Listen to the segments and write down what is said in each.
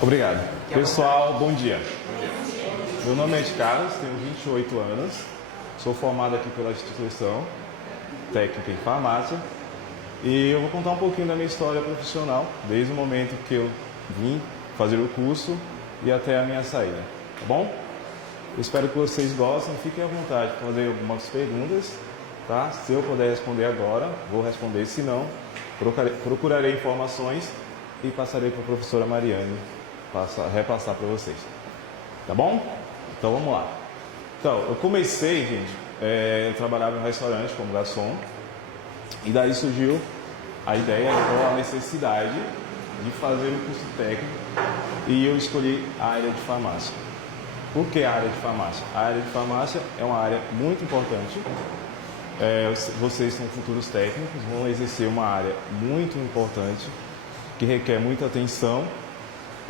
Obrigado. Pessoal, bom dia. Meu nome é Ed Carlos, tenho 28 anos, sou formado aqui pela instituição técnica em farmácia e eu vou contar um pouquinho da minha história profissional, desde o momento que eu vim fazer o curso e até a minha saída, tá bom? Eu espero que vocês gostem, fiquem à vontade para fazer algumas perguntas, tá? Se eu puder responder agora, vou responder, se não, procurarei informações e passarei para a professora Mariane repassar para vocês, tá bom? Então vamos lá. Então, eu comecei, gente, eu trabalhava em um restaurante como garçom e daí surgiu a ideia ou a necessidade de fazer um curso técnico e eu escolhi a área de farmácia. Por que a área de farmácia? A área de farmácia é uma área muito importante. Vocês são futuros técnicos, vão exercer uma área muito importante que requer muita atenção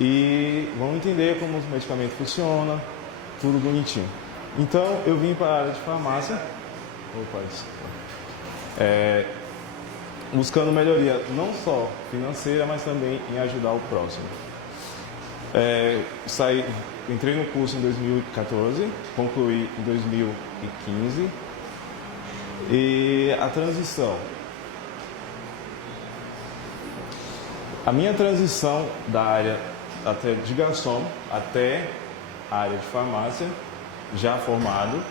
e vão entender como os medicamentos funcionam, tudo bonitinho. Então, eu vim para a área de farmácia, buscando melhoria não só financeira, mas também em ajudar o próximo. Entrei no curso em 2014, concluí em 2015 e a minha transição da área de garçom até a área de farmácia, já formado,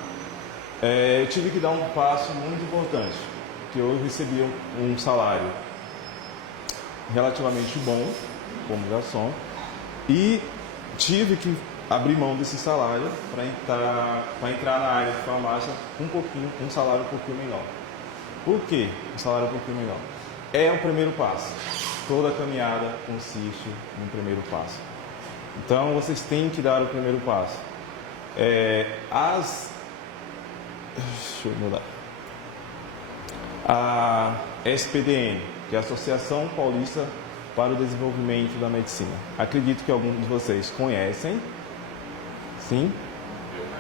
eu tive que dar um passo muito importante, que eu recebia um salário relativamente bom como garçom e tive que abrir mão desse salário para entrar na área de farmácia com um salário um pouquinho menor. Por que um salário um pouquinho menor? É o primeiro passo. Toda caminhada consiste no primeiro passo. Então, vocês têm que dar o primeiro passo. Deixa eu mudar. A SPDN, que é a Associação Paulista para o Desenvolvimento da Medicina. Acredito que alguns de vocês conhecem. Sim?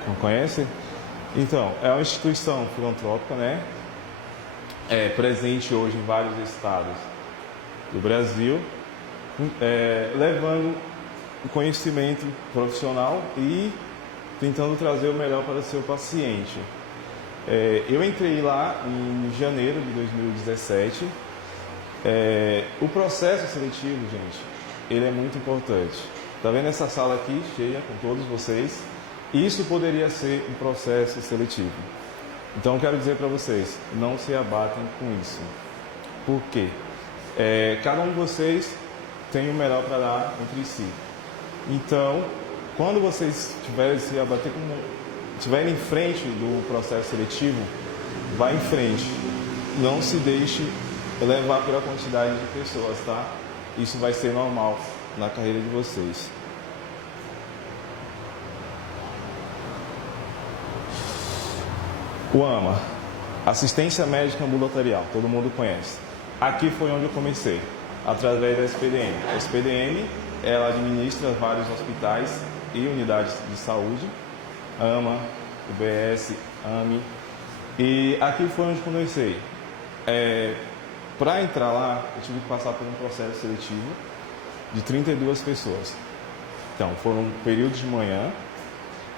Não conhece? Então, é uma instituição filantrópica, né? Presente hoje em vários estados do Brasil, levando o conhecimento profissional e tentando trazer o melhor para o seu paciente. Eu entrei lá em janeiro de 2017. O processo seletivo, gente, ele é muito importante. Tá vendo essa sala aqui cheia com todos vocês? Isso poderia ser um processo seletivo. Então, eu quero dizer para vocês, não se abatem com isso. Por quê? Cada um de vocês tem o melhor para dar entre si. Então, quando vocês estiverem em frente do processo seletivo, vá em frente. Não se deixe levar pela quantidade de pessoas, tá? Isso vai ser normal na carreira de vocês. O AMA, Assistência Médica Ambulatorial, todo mundo conhece. Aqui foi onde eu comecei, através da SPDN. A SPDN, ela administra vários hospitais e unidades de saúde, AMA, UBS, AMI. E aqui foi onde comecei. Para entrar lá, eu tive que passar por um processo seletivo de 32 pessoas. Então, foram um período de manhã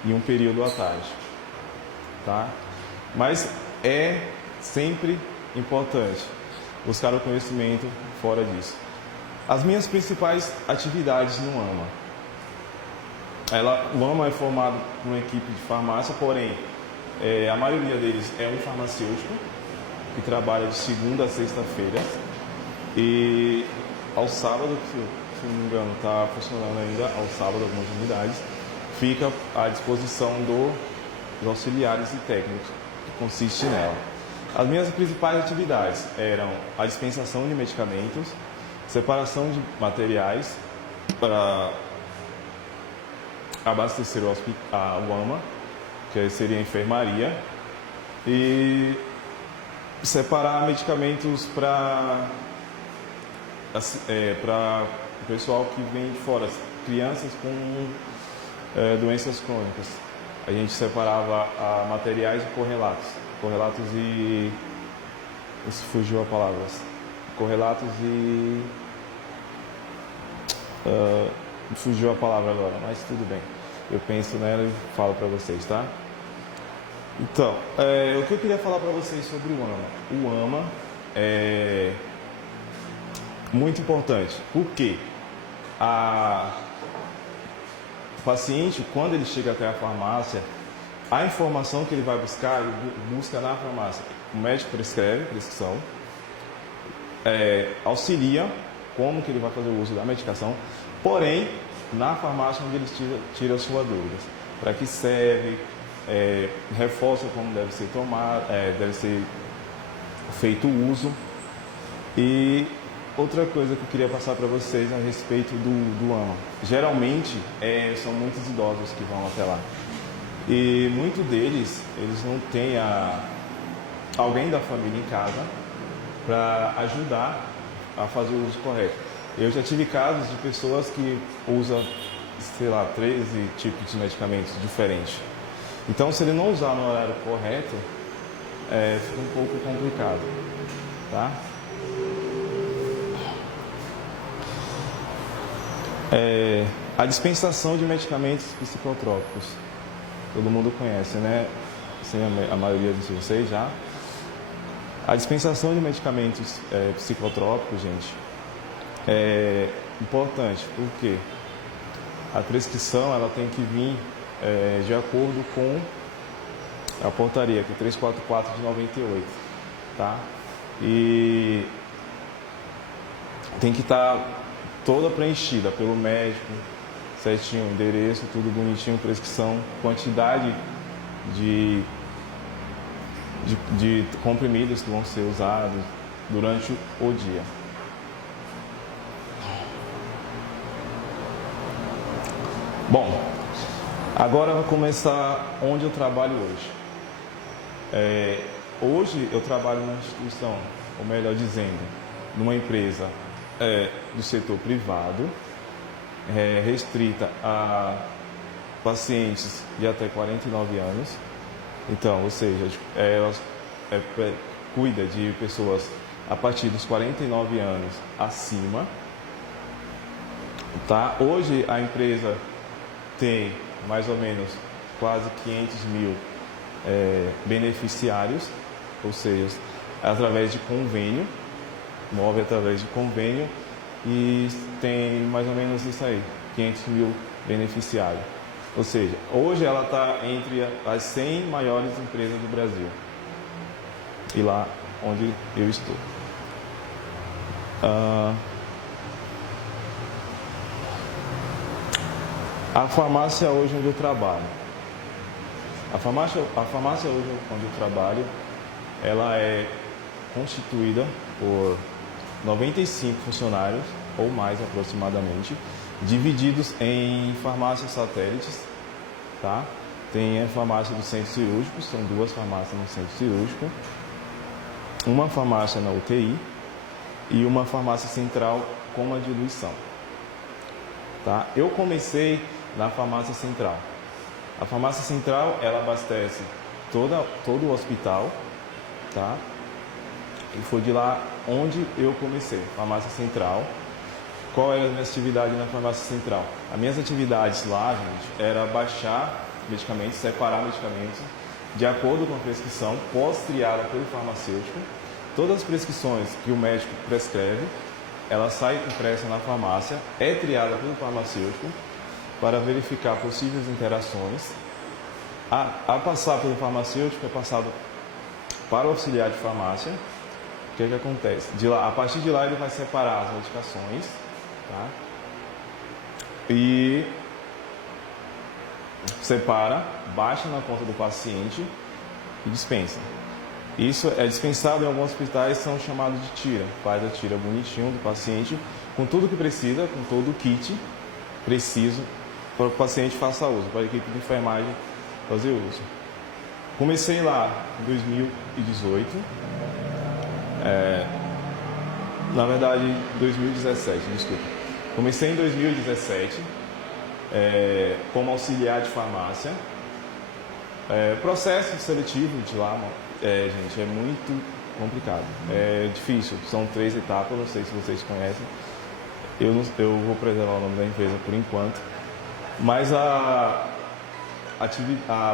e um período à tarde. Tá? Mas é sempre importante buscar o conhecimento fora disso. As minhas principais atividades no AMA. O AMA é formado por uma equipe de farmácia, porém, a maioria deles é um farmacêutico que trabalha de segunda a sexta-feira e ao sábado, se não me engano, está funcionando ainda, ao sábado algumas unidades, fica à disposição dos auxiliares e técnicos, que consiste nela. As minhas principais atividades eram a dispensação de medicamentos, separação de materiais para abastecer o AMA, que seria a enfermaria, e separar medicamentos para o pessoal que vem de fora, crianças com doenças crônicas. A gente separava materiais e correlatos. Correlatos e... Isso fugiu a palavra. Correlatos e... fugiu a palavra agora, mas tudo bem. Eu penso nela e falo para vocês, tá? Então, o que eu queria falar para vocês sobre o AMA. O AMA é muito importante, porque o paciente, quando ele chega até a farmácia, a informação que ele vai buscar, ele busca na farmácia. O médico prescreve prescrição, auxilia como que ele vai fazer o uso da medicação, porém, na farmácia onde ele tira as suas dúvidas. Para que serve, reforça como deve ser tomado, deve ser feito o uso. E outra coisa que eu queria passar para vocês a respeito do AMA. Geralmente, são muitos idosos que vão até lá. E muitos deles, eles não têm alguém da família em casa para ajudar a fazer o uso correto. Eu já tive casos de pessoas que usam, sei lá, 13 tipos de medicamentos diferentes. Então, se ele não usar no horário correto, fica um pouco complicado, tá? A dispensação de medicamentos psicotrópicos. Todo mundo conhece, né? Assim, a maioria de vocês já. A dispensação de medicamentos psicotrópicos, gente, é importante, porque a prescrição ela tem que vir de acordo com a portaria, que é 344 de 98, tá? E tem que estar toda preenchida pelo médico, certinho, endereço, tudo bonitinho, prescrição, quantidade de comprimidos que vão ser usados durante o dia. Bom, agora vai começar onde eu trabalho hoje. Hoje eu trabalho numa instituição, ou melhor dizendo, numa empresa do setor privado, restrita a pacientes de até 49 anos. Então, ou seja, ela cuida de pessoas a partir dos 49 anos acima. Tá? Hoje a empresa tem mais ou menos quase 500 mil beneficiários, ou seja, através de convênio, move através de convênio, e tem mais ou menos isso aí, 500 mil beneficiários. Ou seja, hoje ela está entre as 100 maiores empresas do Brasil. E lá onde eu estou. A farmácia hoje onde eu trabalho. A farmácia hoje onde eu trabalho, ela é constituída por 95 funcionários, ou mais aproximadamente, divididos em farmácias satélites, tá? Tem a farmácia do centro cirúrgico, são 2 farmácias no centro cirúrgico, uma farmácia na UTI e uma farmácia central com uma diluição, tá? Eu comecei na farmácia central. A farmácia central, ela abastece todo o hospital, tá? E foi de lá onde eu comecei, farmácia central. Qual era a minha atividade na farmácia central? As minhas atividades lá, gente, era baixar medicamentos, separar medicamentos, de acordo com a prescrição, pós-triada pelo farmacêutico. Todas as prescrições que o médico prescreve, ela sai impressa na farmácia, é triada pelo farmacêutico, para verificar possíveis interações. A passar pelo farmacêutico, é passado para o auxiliar de farmácia. O que acontece? A partir de lá, ele vai separar as medicações, tá? E separa, baixa na conta do paciente e dispensa. Isso é dispensado em alguns hospitais, são chamados de tira. Faz a tira bonitinho do paciente, com tudo que precisa, com todo o kit preciso para que o paciente faça uso, para a equipe de enfermagem fazer uso. Comecei lá em 2018, na verdade 2017, desculpa. Comecei em 2017 como auxiliar de farmácia. Processo seletivo de lá, gente, é muito complicado, é difícil, são 3 etapas, não sei se vocês conhecem. Eu vou preservar o nome da empresa por enquanto, mas o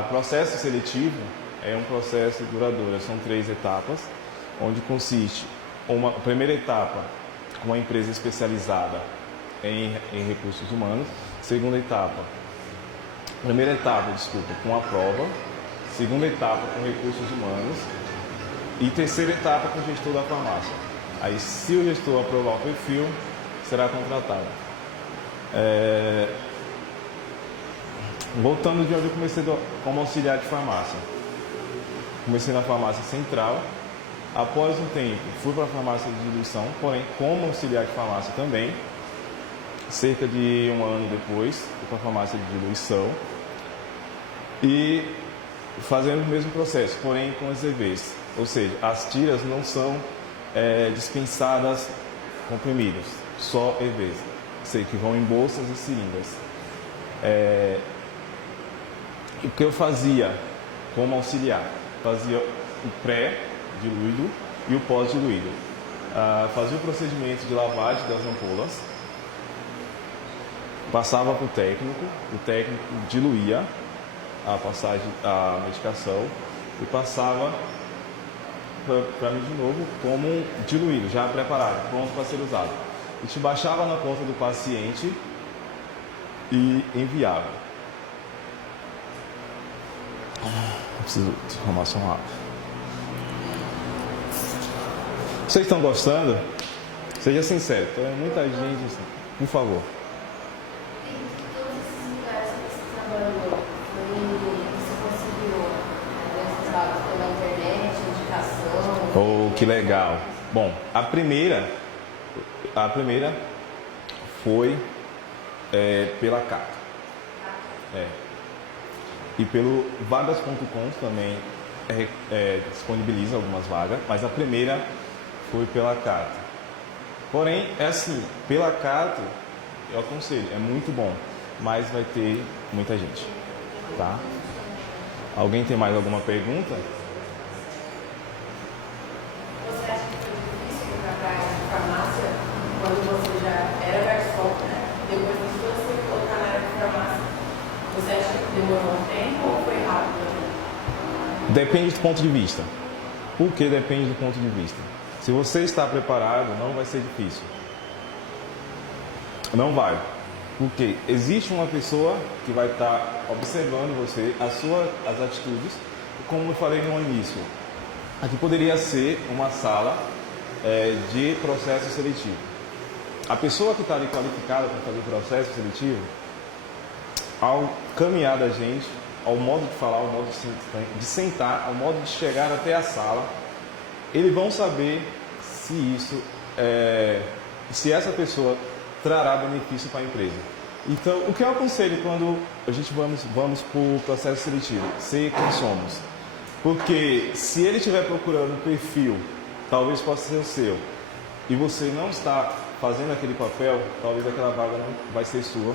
processo seletivo é um processo duradouro, são 3 etapas, onde consiste uma primeira etapa com uma empresa especializada em recursos humanos, primeira etapa, desculpa, com a prova, segunda etapa com recursos humanos e terceira etapa com o gestor da farmácia. Aí, se o gestor aprovar o perfil, será contratado. Voltando de onde eu comecei como auxiliar de farmácia. Comecei na farmácia central. Após um tempo, fui para a farmácia de diluição, porém como auxiliar de farmácia também. Cerca de um ano depois, fui para a farmácia de diluição. E fazendo o mesmo processo, porém com as EVs. Ou seja, as tiras não são dispensadas comprimidos, só EVs. Sei que vão em bolsas e seringas. O que eu fazia como auxiliar? Fazia o pré-diluído e o pós-diluído. Fazia o procedimento de lavagem das ampolas, passava para o técnico diluía a medicação e passava para mim de novo como um diluído, já preparado, pronto para ser usado. A gente baixava na conta do paciente e enviava. Preciso de informação rápida. Vocês estão gostando? Seja sincero, então é muita gente assim. Por favor. Todos esses lugares que você trabalhou, você conseguiu esses dados pela internet, indicação? Oh, que legal. Bom, a primeira foi pela Cato. E pelo vagas.com também disponibiliza algumas vagas, mas a primeira foi pela Cato. Porém, é assim, pela Cato, eu aconselho, é muito bom, mas vai ter muita gente, tá? Alguém tem mais alguma pergunta? Você acha que foi difícil trabalhar na farmácia quando você já era garçom, né? Depois de você colocar na área de farmácia, você acha que demorou um tempo ou foi rápido? Depende do ponto de vista. Por que depende do ponto de vista? Se você está preparado, não vai ser difícil. Não vai. Porque existe uma pessoa que vai estar observando você, as atitudes, como eu falei no início. Aqui poderia ser uma sala de processo seletivo. A pessoa que está ali qualificada para fazer o processo seletivo, ao caminhar da gente, ao modo de falar, ao modo de sentar, ao modo de chegar até a sala, eles vão saber se essa pessoa trará benefício para a empresa. Então, o que eu aconselho quando a gente vamos para o processo seletivo? Ser quem somos. Porque se ele estiver procurando um perfil, talvez possa ser o seu, e você não está fazendo aquele papel, talvez aquela vaga não vai ser sua,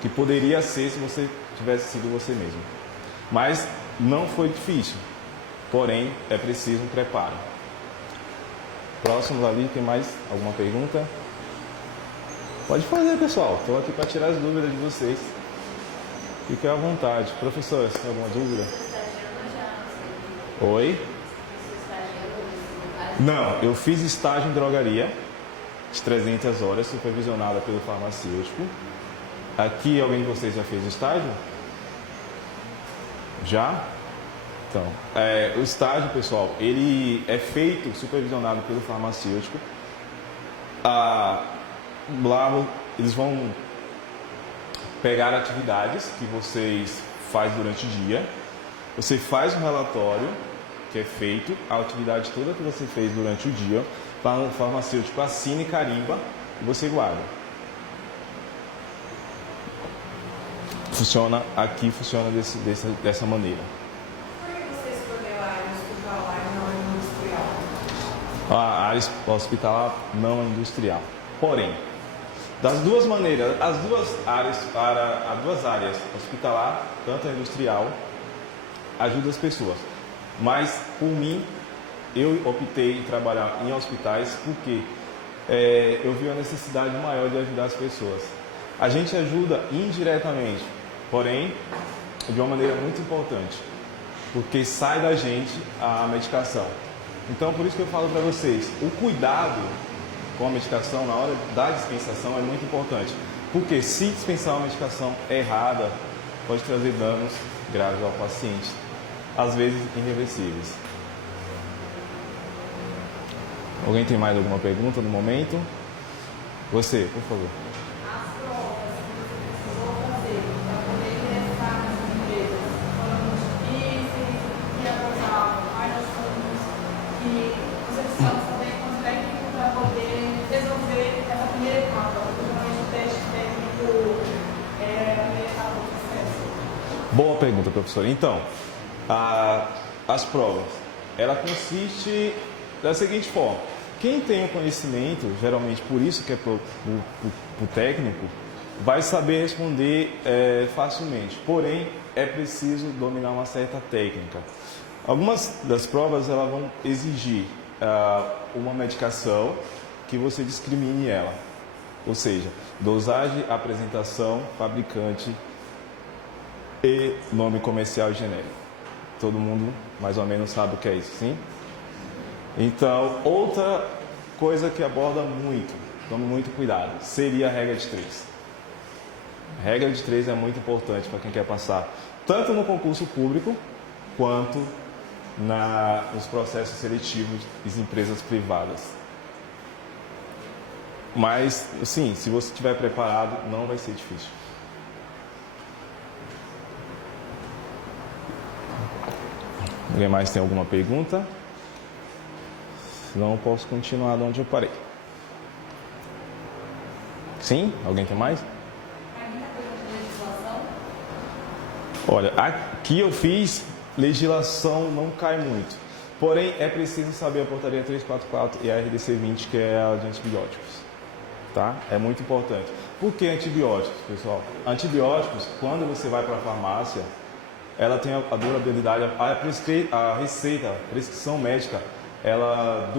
que poderia ser se você tivesse sido você mesmo. Mas não foi difícil, porém é preciso um preparo. Próximo ali, tem mais alguma pergunta? Pode fazer, pessoal. Estou aqui para tirar as dúvidas de vocês. Fiquem à vontade. Professor, você tem alguma dúvida? Oi? Não, eu fiz estágio em drogaria de 300 horas, supervisionada pelo farmacêutico. Aqui, alguém de vocês já fez estágio? Já? Então, o estágio, pessoal, ele é feito, supervisionado pelo farmacêutico. Lá eles vão pegar atividades que vocês fazem durante o dia. Você faz um relatório que é feito, a atividade toda que você fez durante o dia, o farmacêutico assina e carimba e você guarda. Funciona dessa maneira. Por que você escolheu a área hospitalar e não industrial? A área hospitalar não é industrial. Porém, das duas maneiras, as duas áreas, hospitalar, tanto a industrial, ajuda as pessoas. Mas, por mim, eu optei em trabalhar em hospitais porque eu vi a necessidade maior de ajudar as pessoas. A gente ajuda indiretamente, porém, de uma maneira muito importante, porque sai da gente a medicação. Então, por isso que eu falo para vocês, o cuidado com a medicação na hora da dispensação é muito importante, porque se dispensar uma medicação errada, pode trazer danos graves ao paciente, às vezes irreversíveis. Alguém tem mais alguma pergunta no momento? Você, por favor. As provas que você precisou fazer para poder ingressar nessas empresas foram muito difíceis, que avançavam, quais assuntos, que você precisava saber quanto técnico para poder resolver essa primeira etapa, porque normalmente o teste técnico é a primeira etapa do processo. Boa pergunta, professor. Então, as provas, ela consiste da seguinte forma. Quem tem o conhecimento, geralmente por isso que é pro técnico, vai saber responder facilmente. Porém, é preciso dominar uma certa técnica. Algumas das provas elas vão exigir uma medicação que você discrimine ela. Ou seja, dosagem, apresentação, fabricante e nome comercial e genérico. Todo mundo mais ou menos sabe o que é isso, sim? Então, outra coisa que aborda muito, tome muito cuidado, seria a regra de 3. A regra de 3 é muito importante para quem quer passar, tanto no concurso público, quanto nos processos seletivos das empresas privadas. Mas, sim, se você estiver preparado, não vai ser difícil. Alguém mais tem alguma pergunta? Senão eu posso continuar de onde eu parei. Sim? Alguém tem mais? Olha, aqui eu fiz legislação, não cai muito. Porém, é preciso saber a portaria 344 e a RDC 20, que é a de antibióticos. Tá? É muito importante. Por que antibióticos, pessoal? Antibióticos, quando você vai para a farmácia, ela tem a durabilidade, a receita, a prescrição médica, ela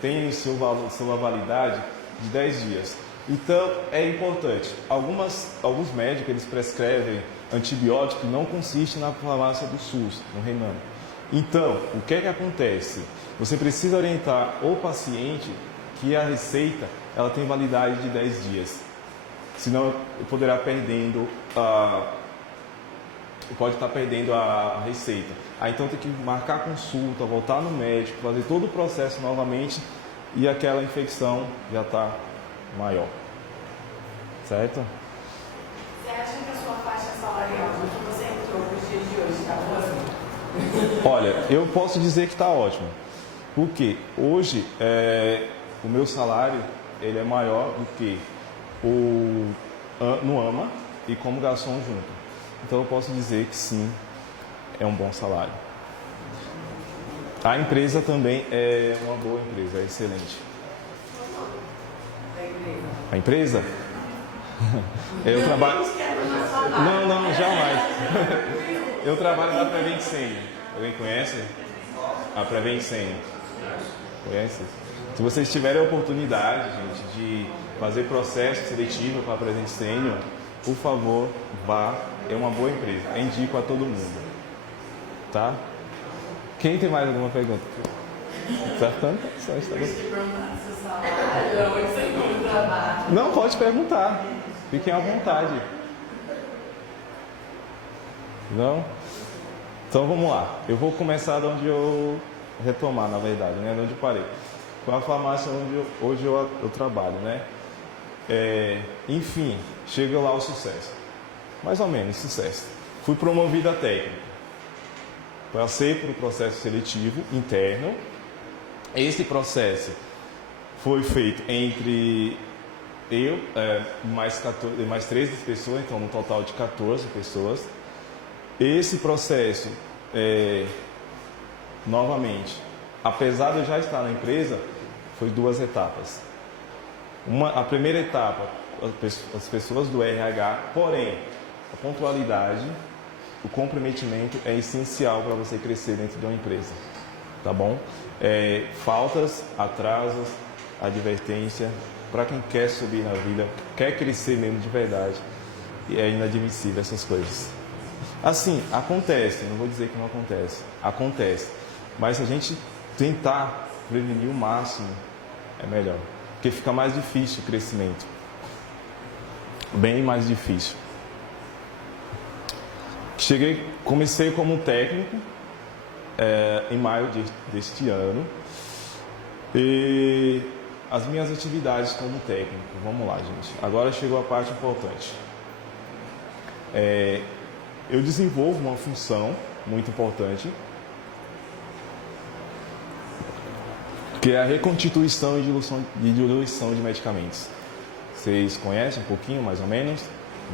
tem sua validade de 10 dias. Então, é importante. Alguns médicos, eles prescrevem antibiótico que não consiste na farmácia do SUS, no Renan. Então, o que é que acontece? Você precisa orientar o paciente que a receita ela tem validade de 10 dias. Senão, poderá pode estar perdendo a receita. Aí então tem que marcar consulta, voltar no médico, fazer todo o processo novamente e aquela infecção já está maior. Certo? Você acha que a sua faixa salarial, do que você entrou nos dias de hoje, está boa? Olha, eu posso dizer que está ótimo. Porque hoje o meu salário ele é maior do que no AMA e como garçom junto. Então eu posso dizer que sim, é um bom salário. A empresa também é uma boa empresa, é excelente. A empresa? Eu trabalho... Não, jamais. Eu trabalho na Prevent Senior. Alguém conhece? A Prevent Senior. Conhece? Se vocês tiverem a oportunidade, gente, de fazer processo seletivo para a Prevent Senior, por favor, vá. É uma boa empresa. Eu indico a todo mundo. Tá? Quem tem mais alguma pergunta? Acertando? Só está bom. Não, pode perguntar. Fiquem à vontade. Não? Então vamos lá. Eu vou começar de onde eu retomar, na verdade, né? De onde eu parei. Com a farmácia onde hoje eu trabalho, né? Enfim, chega lá o sucesso. Mais ou menos sucesso. Fui promovido a técnico. Passei por um processo seletivo interno. Esse processo foi feito entre eu, mais 13 pessoas, então no total de 14 pessoas. Esse processo, novamente, apesar de eu já estar na empresa, foi 2 etapas. A primeira etapa, as pessoas do RH, porém, a pontualidade, o comprometimento é essencial para você crescer dentro de uma empresa, tá bom? Faltas, atrasos, advertência. Para quem quer subir na vida, quer crescer mesmo de verdade, e é inadmissível essas coisas. Assim, acontece, não vou dizer que não acontece, acontece. Mas se a gente tentar prevenir o máximo, é melhor. Porque fica mais difícil o crescimento. Bem mais difícil. Comecei como técnico em maio deste ano. E as minhas atividades como técnico, vamos lá, gente. Agora chegou a parte importante. Eu desenvolvo uma função muito importante, que é a reconstituição e diluição de medicamentos. Vocês conhecem um pouquinho, mais ou menos?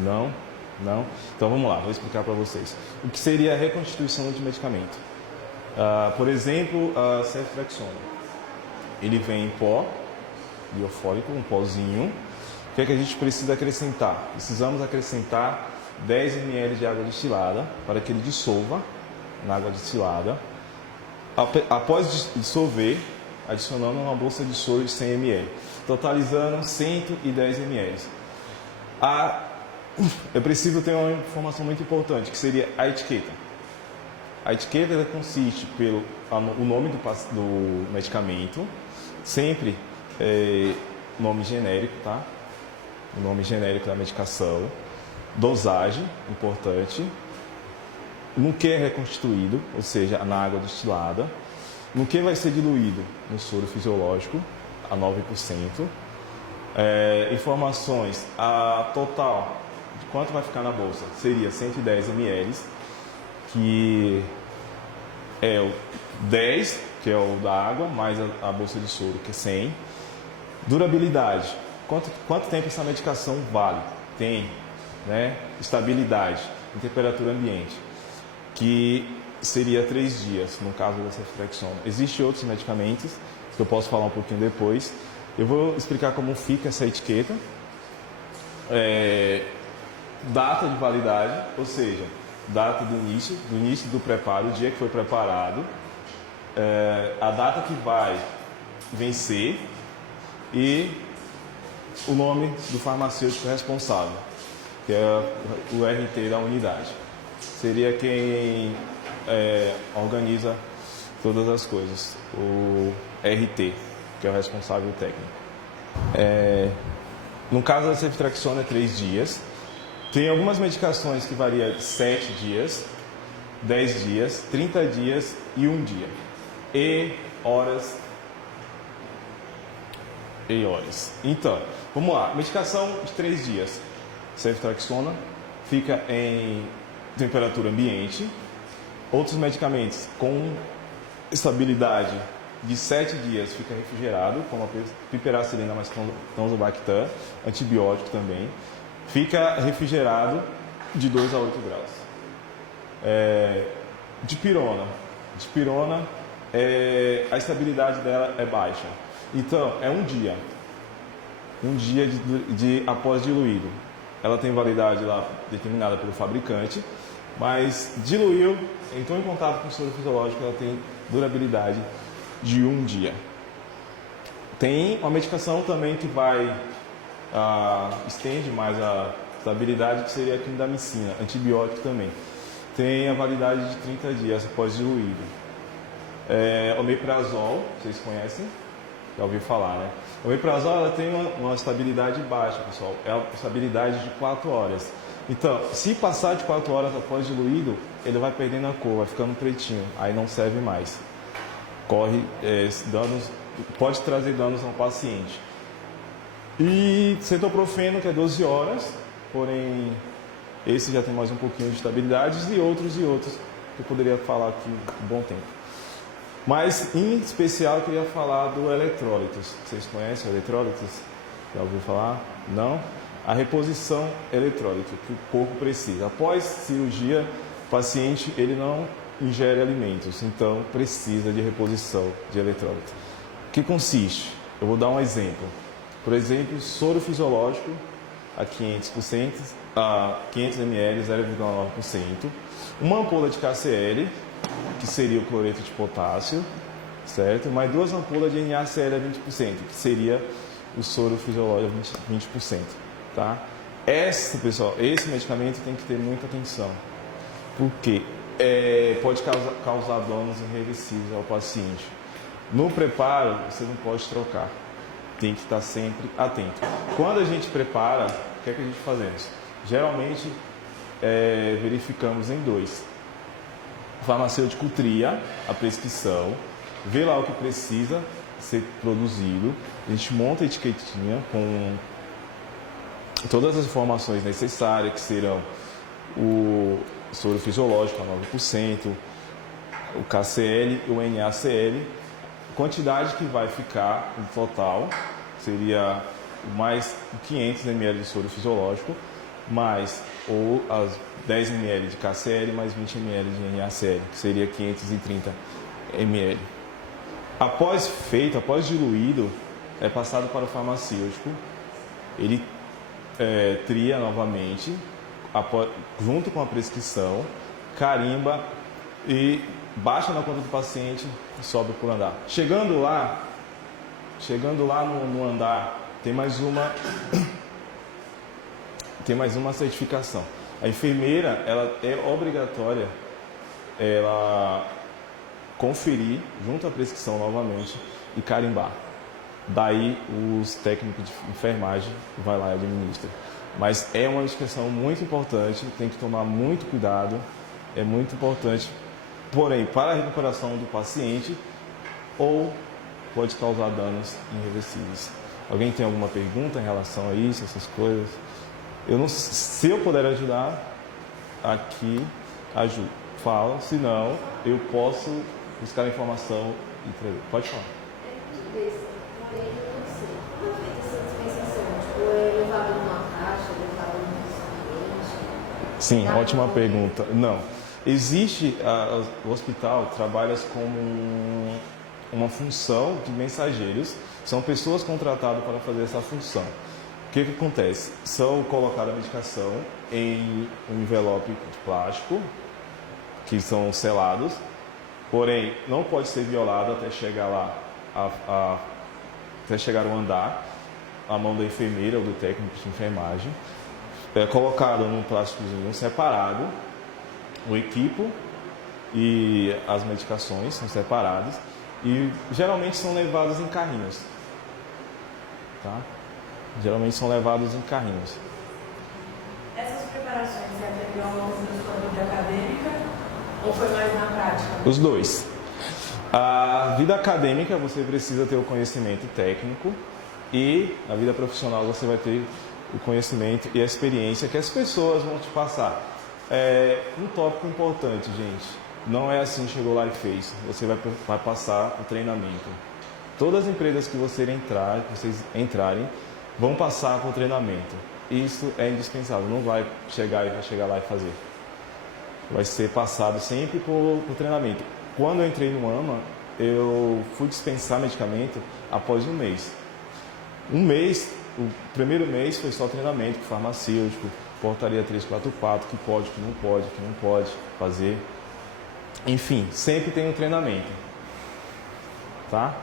Não? Não? Então vamos lá, vou explicar para vocês. O que seria a reconstituição de medicamento? Por exemplo, a ceftriaxona. Ele vem em pó, biofólico, um pozinho. O que é que a gente precisa acrescentar? Precisamos acrescentar 10 ml de água destilada para que ele dissolva na água destilada. Após dissolver, adicionando uma bolsa de soro de 100 ml, totalizando 110 ml. É preciso ter uma informação muito importante, que seria a etiqueta. A etiqueta ela consiste o nome do medicamento, sempre nome genérico, tá? O nome genérico da medicação, dosagem, importante, no que é reconstituído, ou seja, na água destilada, no que vai ser diluído no soro fisiológico, a 9%, informações, a total de quanto vai ficar na bolsa seria 110 ml, que é o 10, que é o da água, mais a bolsa de soro, que é 100. Durabilidade, quanto tempo essa medicação vale? Tem, né? Estabilidade em temperatura ambiente, que seria 3 dias, no caso da ceftriaxona. Existem outros medicamentos, que eu posso falar um pouquinho depois. Eu vou explicar como fica essa etiqueta. Data de validade, ou seja, data do início do preparo, o dia que foi preparado, a data que vai vencer e o nome do farmacêutico responsável, que é o RT da unidade. Seria quem organiza todas as coisas, o RT, que é o responsável técnico. No caso da ceftriaxona, é 3 dias. Tem algumas medicações que variam de 7 dias, 10 dias, 30 dias e 1 dia. E horas. Então, vamos lá. Medicação de 3 dias. Ceftriaxona fica em temperatura ambiente. Outros medicamentos com estabilidade de 7 dias fica refrigerado, como a piperacilina mais tazobactam, antibiótico também. Fica refrigerado de 2 a 8 graus. Dipirona, a estabilidade dela é baixa. Então, é 1 dia. 1 dia após diluído. Ela tem validade lá determinada pelo fabricante, mas diluiu, entrou em contato com o soro fisiológico, ela tem durabilidade de 1 dia. Tem uma medicação também que estende mais a estabilidade, que seria a clindamicina, antibiótico também. Tem a validade de 30 dias após diluído. Omeprazol, vocês conhecem? Já ouviu falar, né? O omeprazol ela tem uma estabilidade baixa, pessoal. É a estabilidade de 4 horas. Então, se passar de 4 horas após diluído, ele vai perdendo a cor, vai ficando pretinho. Aí não serve mais. Pode trazer danos ao paciente. E cetoprofeno, que é 12 horas, porém esse já tem mais um pouquinho de estabilidade, e outros que eu poderia falar aqui um bom tempo. Mas, em especial, eu queria falar do eletrólitos. Vocês conhecem o eletrólitos? Já ouviu falar? Não? A reposição eletrólito que o corpo precisa. Após cirurgia, o paciente ele não ingere alimentos, então precisa de reposição de eletrólito. O que consiste? Eu vou dar um exemplo. Por exemplo, soro fisiológico a 500 ml, 0,9%. Uma ampola de KCl, que seria o cloreto de potássio, certo? Mais 2 ampolas de NaCl a 20%, que seria o soro fisiológico 20%, tá? Pessoal, esse medicamento tem que ter muita atenção, porque pode causar danos irreversíveis ao paciente. No preparo, você não pode trocar, tem que estar sempre atento. Quando a gente prepara, o que é que a gente fazemos? Geralmente, verificamos em 2. O farmacêutico tria a prescrição, vê lá o que precisa ser produzido, a gente monta a etiquetinha com todas as informações necessárias, que serão o soro fisiológico a 9%, o KCl e o NaCl, quantidade que vai ficar no total, seria mais 500 ml de soro fisiológico, mais ou as 10 ml de KCl mais 20 ml de NaCl, que seria 530 ml. Após diluído, é passado para o farmacêutico, ele tria novamente, junto com a prescrição, carimba e baixa na conta do paciente e sobe por andar. Chegando lá no andar, tem mais uma certificação. A enfermeira, ela é obrigatória ela conferir junto à prescrição novamente e carimbar. Daí os técnicos de enfermagem vai lá e administra. Mas é uma medicação muito importante, tem que tomar muito cuidado, é muito importante, porém, para a recuperação do paciente, ou pode causar danos irreversíveis. Alguém tem alguma pergunta em relação a isso, essas coisas? Se eu puder ajudar, aqui ajudo. Fala, se não, eu posso buscar informação e trazer. Pode falar. Sim, ótima pergunta. Não. O hospital trabalha como uma função de mensageiros, são pessoas contratadas para fazer essa função. O que acontece? São colocadas a medicação em um envelope de plástico, que são selados, porém não pode ser violado até chegar lá, até chegar ao andar, a mão da enfermeira ou do técnico de enfermagem. É colocado num plásticozinho separado, o equipo e as medicações são separadas e geralmente são levados em carrinhos, tá? Geralmente são levados em carrinhos. Essas preparações você aprendeu ao longo da sua vida acadêmica ou foi mais na prática? Os dois. A vida acadêmica você precisa ter o conhecimento técnico e na vida profissional você vai ter o conhecimento e a experiência que as pessoas vão te passar. Um tópico importante, gente, não é assim, chegou lá e fez. Você vai passar o treinamento. Todas as empresas que vocês entrarem vão passar por treinamento. Isso é indispensável, não vai chegar lá e fazer. Vai ser passado sempre por treinamento. Quando eu entrei no AMA, eu fui dispensar medicamento após um mês. O primeiro mês foi só treinamento com farmacêutico, portaria 344, que pode, que não pode fazer. Enfim, sempre tem um treinamento. Tá?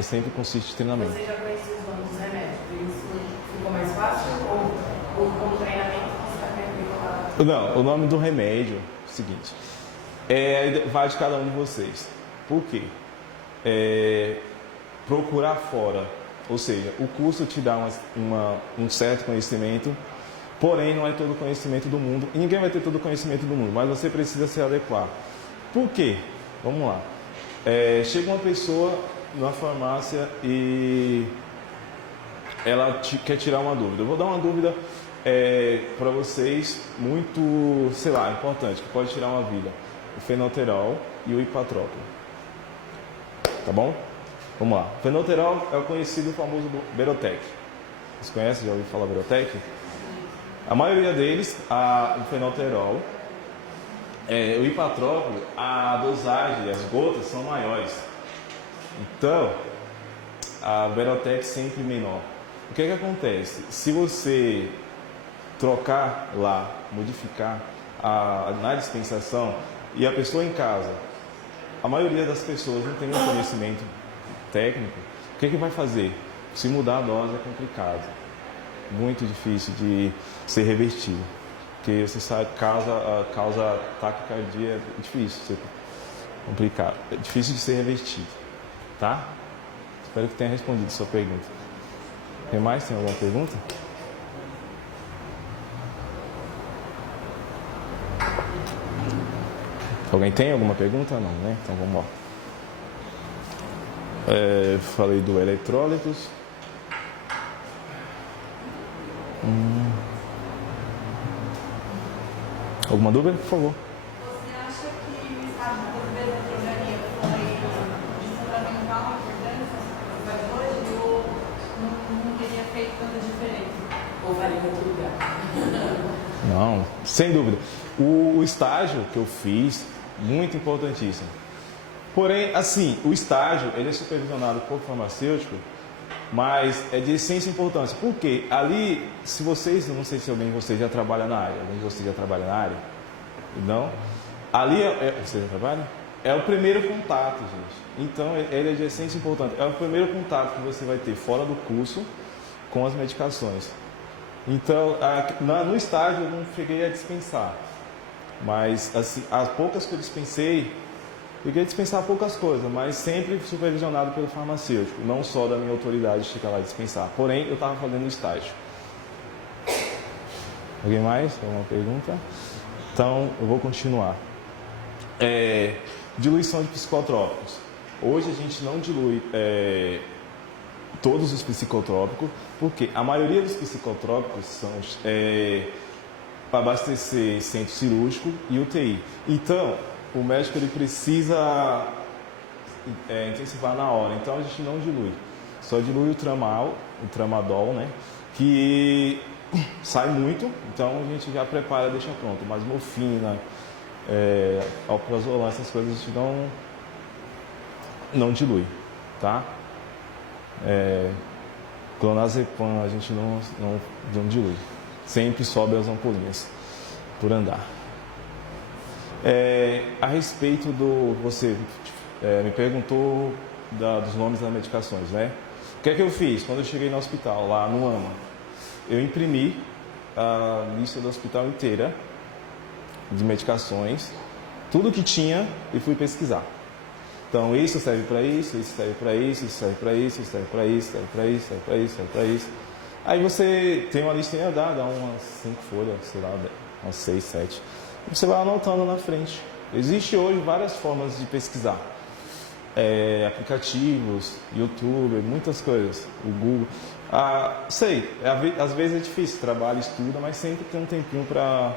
Sempre consiste em treinamento. Você já conhecia os nomes dos remédios? Por isso ficou mais fácil? Ou como treinamento você está aprendendo lá? Não, o nome do remédio é o seguinte. Vai de cada um de vocês. Por quê? Procurar fora. Ou seja, o curso te dá um certo conhecimento, porém não é todo o conhecimento do mundo. E ninguém vai ter todo o conhecimento do mundo, mas você precisa se adequar. Por quê? Vamos lá. Chega uma pessoa na farmácia e ela quer tirar uma dúvida. Eu vou dar uma dúvida para vocês muito, importante, que pode tirar uma vida. O fenoterol e o ipatrópio. Tá bom? Vamos lá. O fenoterol é o conhecido famoso Berotec. Vocês conhecem? Já ouviram falar Berotec? A maioria deles, o fenoterol, o ipatrópio, a dosagem, as gotas são maiores. Então, a Berotec sempre menor. O que acontece? Se você trocar lá, modificar na dispensação e a pessoa em casa, a maioria das pessoas não tem um conhecimento técnico. O que vai fazer? Se mudar a dose é complicado, muito difícil de ser revertido, porque você sabe, causa taquicardia, é difícil, complicado, é difícil de ser revertido, tá? Espero que tenha respondido a sua pergunta. Tem mais? Tem alguma pergunta? Alguém tem alguma pergunta? Não, né? Então vamos lá. Falei do eletrólitos. Alguma dúvida, por favor? Você acha que o estado da drogaria foi de fundamental importância para hoje ou não teria feito tanta diferença? Ou faria em outro lugar? Não, sem dúvida. O estágio que eu fiz, muito importantíssimo. Porém, assim, o estágio, ele é supervisionado por farmacêutico, mas é de essência importância. Por quê? Ali, se vocês, não sei se alguém de vocês já trabalha na área, alguém de vocês já trabalha na área? Não? Ali, você já trabalha? É o primeiro contato, gente. Então, ele é de essência importante. É o primeiro contato que você vai ter fora do curso com as medicações. Então, no estágio eu não cheguei a dispensar. Mas, assim, as poucas que eu dispensei, cheguei a dispensar poucas coisas, mas sempre supervisionado pelo farmacêutico, não só da minha autoridade de chegar lá e dispensar. Porém, eu estava fazendo o estágio. Alguém mais? Alguma pergunta? Então, eu vou continuar. Diluição de psicotrópicos. Hoje a gente não dilui todos os psicotrópicos, porque a maioria dos psicotrópicos são para abastecer centro cirúrgico e UTI. Então, o médico ele precisa intensivar na hora, então a gente não dilui. Só dilui o tramadol, né? Que sai muito, então a gente já prepara e deixa pronto. Mas morfina, alprazolam, essas coisas a gente não dilui, tá? Clonazepam a gente não dilui. Sempre sobe as ampolinhas por andar. A respeito você me perguntou dos nomes das medicações, né? O que é que eu fiz quando eu cheguei no hospital, lá no AMA? Eu imprimi a lista do hospital inteira de medicações, tudo que tinha, e fui pesquisar. Então, isso serve para isso, isso serve para isso, isso serve para isso, isso serve para isso, serve para isso, serve para isso, serve para isso. Aí você tem uma listinha, dá umas 5 folhas, sei lá, umas 6, 7. Você vai anotando na frente. Existe hoje várias formas de pesquisar. Aplicativos, YouTube, muitas coisas. O Google. Às vezes é difícil, trabalha, estuda, mas sempre tem um tempinho para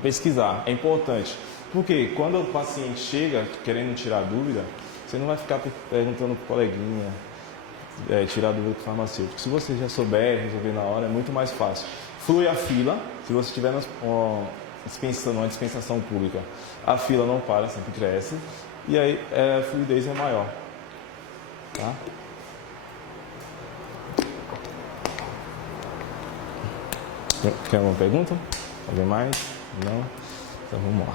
pesquisar. É importante. Porque quando o paciente chega querendo tirar dúvida, você não vai ficar perguntando para o coleguinha, tirar dúvida para o farmacêutico. Se você já souber resolver na hora, é muito mais fácil. Flui a fila, se você estiver numa dispensação pública, a fila não para, sempre cresce, e aí a fluidez é maior. Tá? Quer alguma pergunta? Alguém mais? Não? Então vamos lá.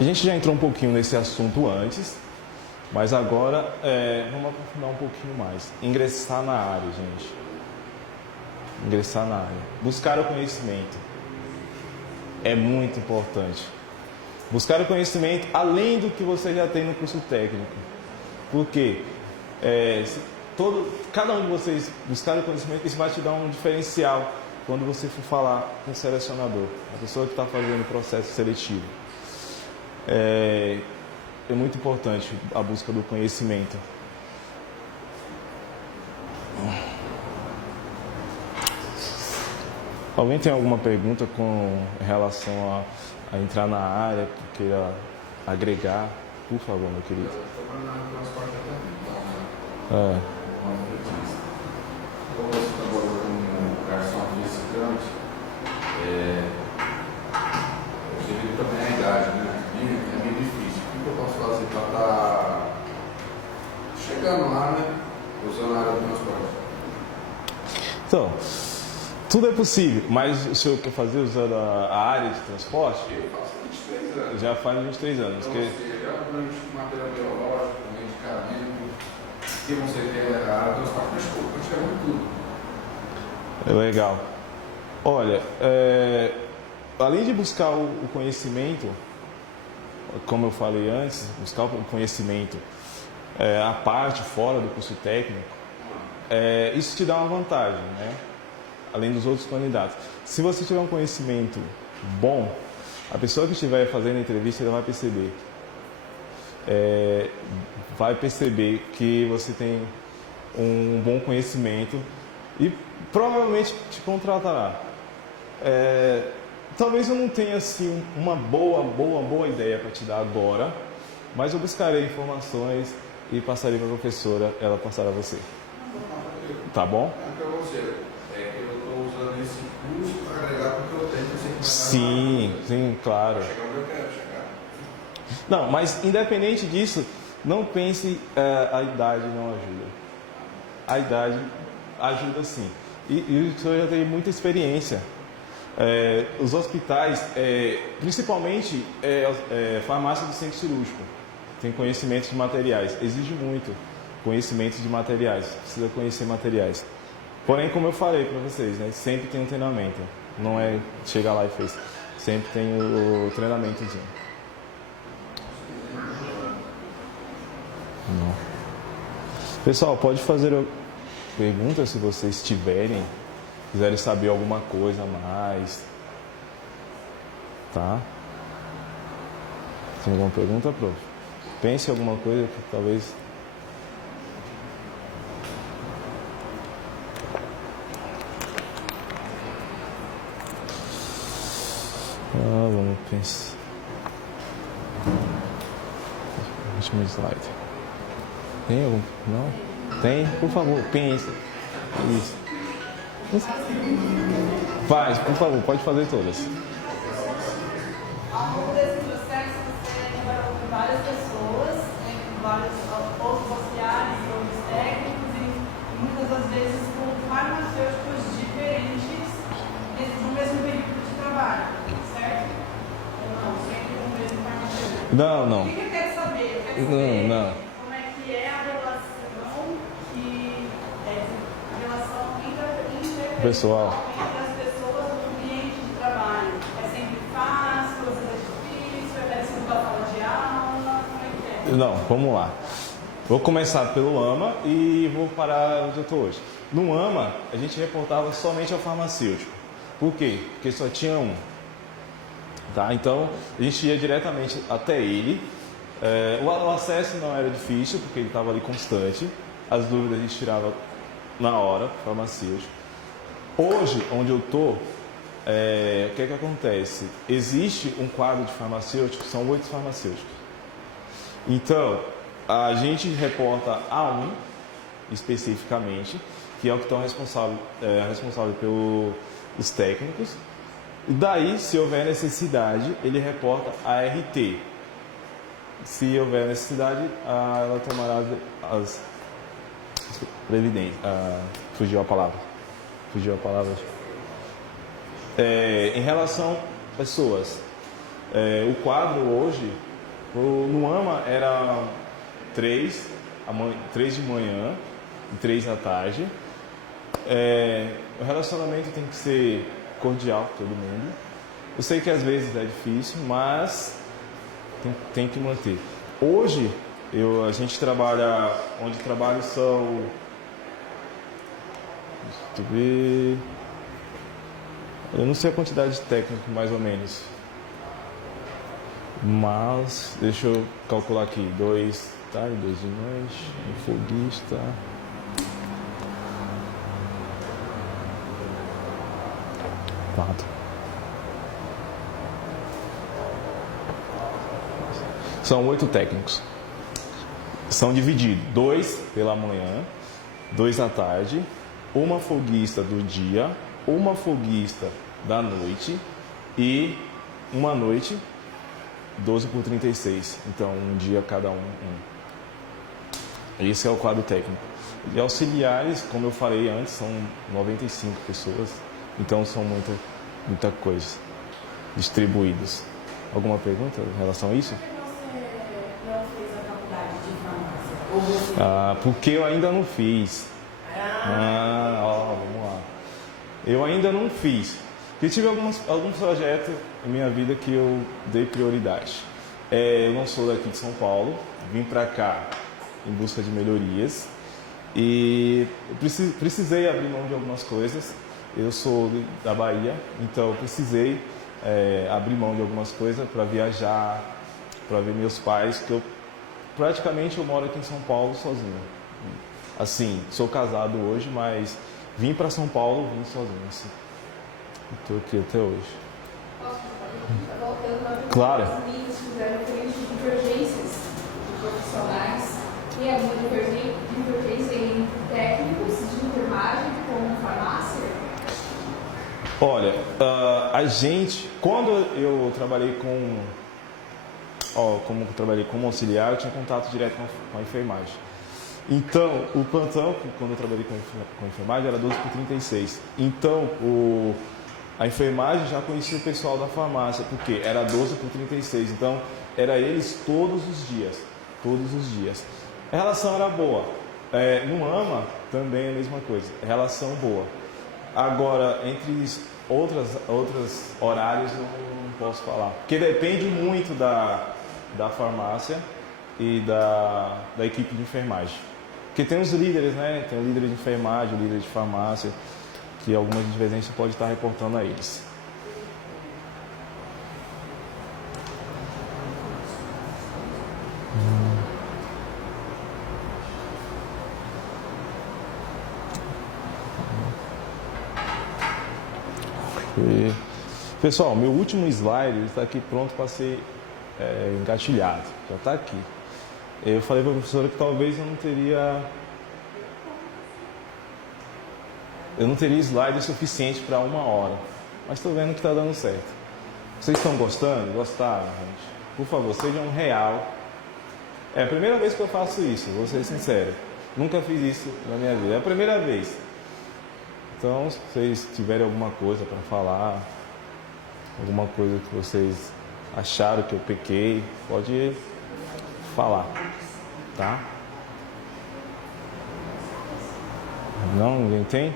A gente já entrou um pouquinho nesse assunto antes, mas agora vamos aprofundar um pouquinho mais. Ingressar na área, gente. Ingressar na área. Buscar o conhecimento. É muito importante. Buscar o conhecimento além do que você já tem no curso técnico. Porque cada um de vocês buscar o conhecimento, isso vai te dar um diferencial quando você for falar com o selecionador, a pessoa que está fazendo o processo seletivo. É muito importante a busca do conhecimento. Alguém tem alguma pergunta com relação a entrar na área, queira agregar? Por favor, meu querido. Como você trabalhou como garçom reciclante, devido também à idade, né? É meio difícil. O que eu posso fazer para estar chegando lá, né? Usando a área do transporte. Então, tudo é possível, mas o senhor quer fazer usando a área de transporte? Eu faço 23 anos. Já faz 23 anos. Então, Que... você já durante material biológico, medicamento, que você quer a área do transporte, mas praticamente tudo. É legal. Olha, além de buscar o conhecimento, como eu falei antes, buscar o conhecimento, a parte fora do curso técnico, isso te dá uma vantagem, né? Além dos outros candidatos. Se você tiver um conhecimento bom, a pessoa que estiver fazendo a entrevista ela vai perceber que você tem um bom conhecimento e provavelmente te contratará. Talvez eu não tenha assim uma boa ideia para te dar agora, mas eu buscarei informações e passarei para a professora, ela passará a você. Tá bom? Para você, eu estou usando esse curso para agregar porque eu tenho que ser. Sim, claro. Chegar onde eu quero chegar. Não, mas independente disso, não pense a idade não ajuda. A idade ajuda sim. E o senhor já tem muita experiência. Os hospitais, principalmente farmácia do centro cirúrgico, tem conhecimento de materiais, exige muito conhecimento de materiais, precisa conhecer materiais. Porém, como eu falei para vocês, né, sempre tem um treinamento, não é chegar lá e fez, sempre tem o treinamentozinho. Não. Pessoal, pode fazer perguntas se vocês tiverem, quiserem saber alguma coisa a mais, tá? Tem alguma pergunta, prof? Pense em alguma coisa que talvez... vamos pensar. Último slide. Tem algum? Não? Tem? Por favor, pense. Isso. Faz, por favor, pode fazer todas. Ao longo desse processo, você trabalhou com várias pessoas, com vários outros auxiliares, outros técnicos e muitas das vezes com farmacêuticos diferentes dentro de um mesmo período de trabalho, certo? Ou não? Sempre com o mesmo farmacêutico? Não. O que eu quero saber? Eu quero saber Não. como é que é a relação Pessoal. entre as pessoas no ambiente de trabalho. É sempre fácil, às vezes é difícil, é parecido com a sala de aula, como é que é? Não, vamos lá. Vou começar pelo AMA e vou parar onde eu estou hoje. No AMA, a gente reportava somente ao farmacêutico. Por quê? Porque só tinha um. Tá? Então, a gente ia diretamente até ele. O acesso não era difícil, porque ele estava ali constante. As dúvidas a gente tirava na hora, farmacêutico. Hoje, onde eu estou, o que acontece? Existe um quadro de farmacêuticos, são 8 farmacêuticos. Então, a gente reporta a um, especificamente, que é o que estão responsável pelos técnicos. E daí, se houver necessidade, ele reporta a RT. Se houver necessidade, ela tomará as previdências. Fugiu a palavra. Em relação a pessoas, o quadro hoje, no AMA era 3 de manhã e 3 da tarde. O relacionamento tem que ser cordial com todo mundo. Eu sei que às vezes é difícil, mas tem que manter. Hoje, a gente trabalha, onde trabalho são... Deixa eu ver... Eu não sei a quantidade de técnico, mais ou menos. Mas, deixa eu calcular aqui. 2 tarde, 2 de noite, um foguista... São 8 técnicos. São divididos 2 pela manhã, 2 à tarde, uma folguista do dia, uma folguista da noite e uma noite, 12 por 36. Então, um dia cada um. Esse é o quadro técnico. E auxiliares, como eu falei antes, são 95 pessoas, então são muita coisa distribuídos. Alguma pergunta em relação a isso? Por que você não fez a faculdade de farmácia? Ou você... Porque eu ainda não fiz. Vamos lá. Eu ainda não fiz. Eu tive alguns projetos em minha vida que eu dei prioridade. Eu não sou daqui de São Paulo, vim para cá em busca de melhorias e eu precisei abrir mão de algumas coisas. Eu sou da Bahia, então eu precisei abrir mão de algumas coisas para viajar, para ver meus pais, que eu praticamente eu moro aqui em São Paulo sozinho. Assim, sou casado hoje, mas vim para São Paulo, vim sozinho. Assim. Estou aqui até hoje. Posso falar? Voltando lá, Claro. Os amigos fizeram diferentes divergências de profissionais. E é uma divergência em técnicos de enfermagem como farmácia? Olha, a gente, quando eu trabalhei como eu trabalhei como auxiliar, eu tinha contato direto com a enfermagem. Então, o plantão, quando eu trabalhei com a enfermagem, era 12/36. Então, a enfermagem já conhecia o pessoal da farmácia, porque era 12/36. Então, era eles todos os dias. A relação era boa. No AMA, também é a mesma coisa. Relação boa. Agora, entre outros horários, eu não posso falar. Porque depende muito da farmácia e da equipe de enfermagem. Porque tem os líderes, né? Tem o líder de enfermagem, o líder de farmácia, que algumas divergências pode estar reportando a eles. Pessoal, meu último slide está aqui pronto para ser engatilhado. Já está aqui. Eu falei para a professora que talvez eu não teria slide suficiente para 1 hora. Mas estou vendo que está dando certo. Vocês estão gostando? Gostaram, gente? Por favor, sejam real. É a primeira vez que eu faço isso, vou ser sincero. Nunca fiz isso na minha vida. É a primeira vez. Então, se vocês tiverem alguma coisa para falar, alguma coisa que vocês acharam que eu pequei, pode falar, tá? Não, ninguém tem?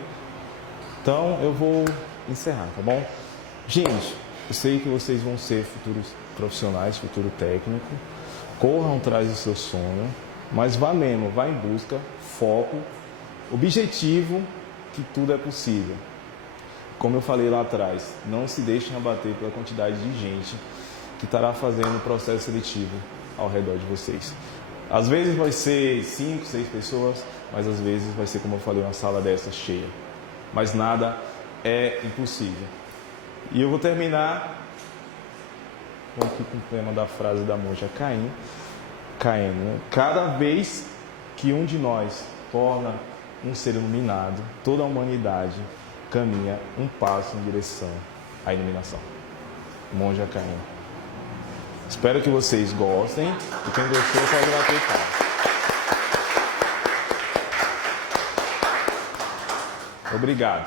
Então eu vou encerrar, tá bom? Gente, eu sei que vocês vão ser futuros profissionais, futuro técnico. Corram atrás do seu sonho, mas vá mesmo, vá em busca, foco, objetivo, que tudo é possível. Como eu falei lá atrás, não se deixem abater pela quantidade de gente que estará fazendo o processo seletivo ao redor de vocês. Às vezes vai ser 5, 6 pessoas, mas às vezes vai ser, como eu falei, uma sala dessa cheia. Mas nada é impossível. E eu vou terminar aqui com o tema da frase da monja Caim. Né? Cada vez que um de nós torna um ser iluminado, toda a humanidade caminha um passo em direção à iluminação. Monja Caim. Espero que vocês gostem e quem gostou pode bater palmas. Obrigado.